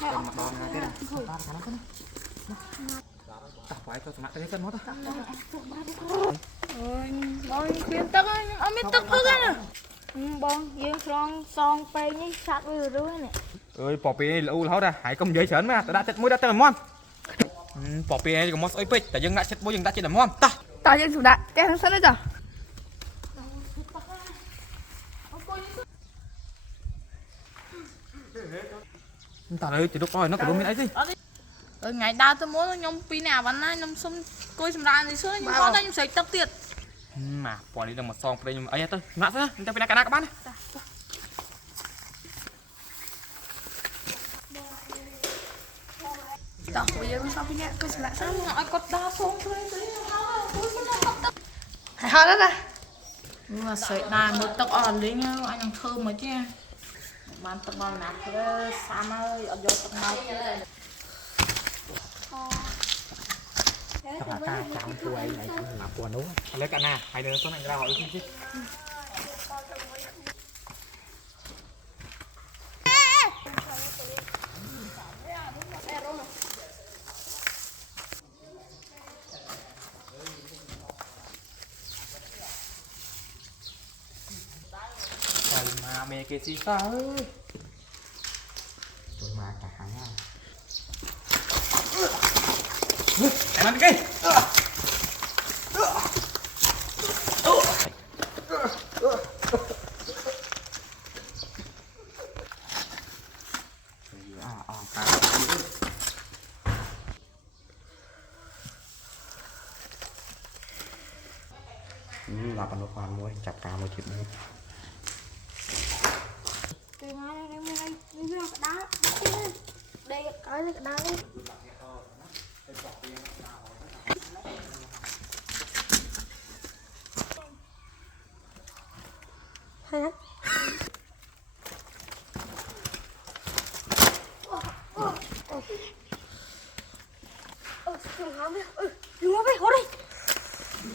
Cầm mặt đòn cái này. Ba thằng nó. Tao phải cho mặt cái cân mất á. Ôi, bong khuyên tức á, ông biết tức ức á. Bong, dương xong xong pe nhí sát với rồi nè. Ơi, bỏ pì lũ láo ra, hãy công giấy chấn mà, tao đã chết mũi đã tên là món. Bỏ pì này có món ơi pích, tại dương đã chết mũi dương đã chết là món. Ta. Tao trên thủ đại, cái thằng sắt đấy rồi. Tao ơi, chỉ lúc rồi nó có đúng ấy gì. Ngày đau tôi muốn nhom pi nào bắn á, nhom xung coi xem ra gì xưa nhom có đây nhom sấy tập tiệt. Mà bỏ đi là một song đây nhưng ấy tôi, ngã ra, tao phải cái nào các bạn. Tao bây giờ sao pi nè, coi xem lại sao ai cột đau xuống thôi. Hãy ho đó ra. Nhưng mà sấy đai một tóc on đi nha, anh ăn thơm mà chứ. Bạn tóc on nát thôi, Sam ơi, ở vô tóc nào chứ. Tao là ca chạm của ấy này mà của nó. Lấy cả na, hai đứa con này ra hỏi chứ. Thầy mà mẹ cái gì sao ơi. Tôi mà cả hàng à. Em ăn cái. Là bằng quan muối chặt cá một chiếc muối. Đây cái đá đi. Hả? Đừng ngó về, hốt đi.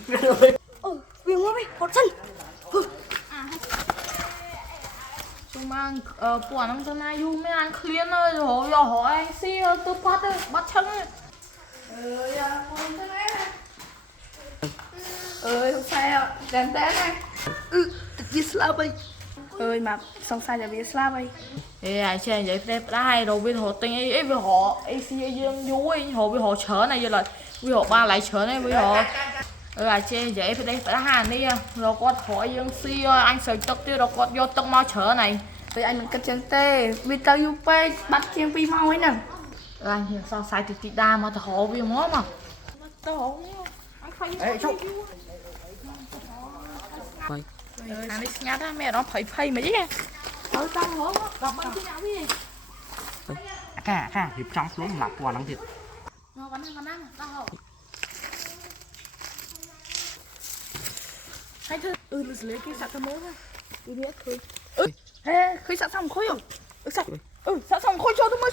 Đừng ngó về, hốt chân. Chúng mang quả năm cho nay du mấy anh clean ơi rồi hỏi anh xí tôi bắt chân ấy. Không sao, đàn té này. Đi slap đi. Mà xong sai là bị slap đi. Ê ai chơi vậy đẹp đã hay rồi bên họ tinh ấy với họ AC dương du ấy họ với họ chở này giờ là với họ ba lại chở này với họ. Ai chơi vậy phải đây phải đã hàng đi rồi con hỏi dương xí anh sợi tóc tiêu rồi con vô tóc mau chở này. Thì anh cất chân tê, vì tao UP bắt chiên phi mau ấy nè. Anh hiểu sao sai thì chị đa mà tao hộ vì mó mà. Tao hộ nhá. Anh phải ê chú. Anh đi nhát á, mẹ nó phây mà chứ nha. Tao hộ á, gặp anh chứ nào đi. Cả, hiệp trong xuống lạc quả lắm thiệt. Nó bắn ăn, tao hộ. Hay thôi, lấy cái sạc tao mới ra. Đi biết thôi. Ê, khơi sẵn xong khôi không? Sẵn. Sẵn xong khôi cho tôi mới.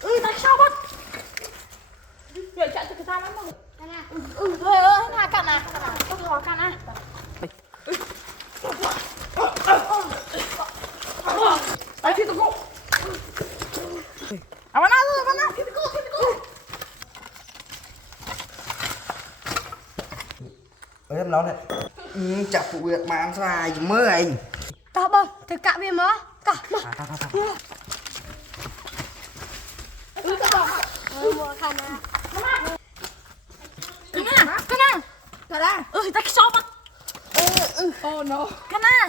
Khôi. Tại sao bắt? Vậy chạy từ cái ta lắm rồi. Thôi, cạn à. Có thò cạn à. Đấy, thì tôi cô. Bắn nào, thì tôi cô. Em nói này chả phụ việc mà ăn xoài mới anh Tao bông, thì cạn viên mớ. Cả mà. Mua khăn à. Cái nào. Tao sao bắt. Oh no. Cái nào.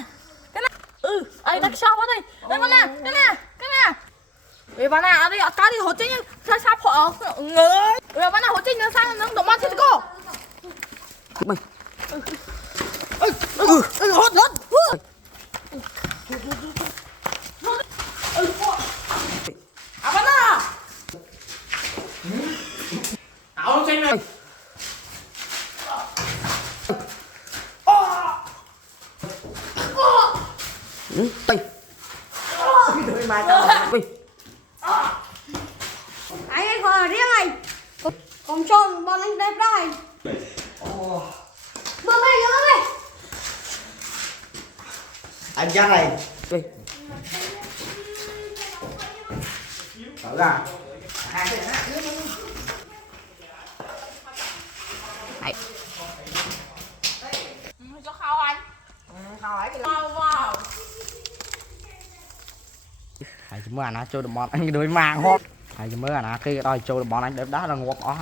Ai tao sao bắt đây. Đây con nào. Ê bạn nào đi, tao đi hỗ trợ như sao họ người. Bạn nào hỗ trợ như sao nó đồng ăn thì cô. mày Hốt. Bạn nào. Áo xanh này. tay Anh còn riêng này. Còn tròn bọn anh đẹp đây. Bữa nay anh dắt này đi thở ra hai cái này Này. Cho khâu anh. Khâu ấy khâu vào. hãy chúng mơ anh chơi được bọn anh đối mang hốt hãy chúng mơ anh khi đòi chơi được bọn anh đẹp đá là ngộp ó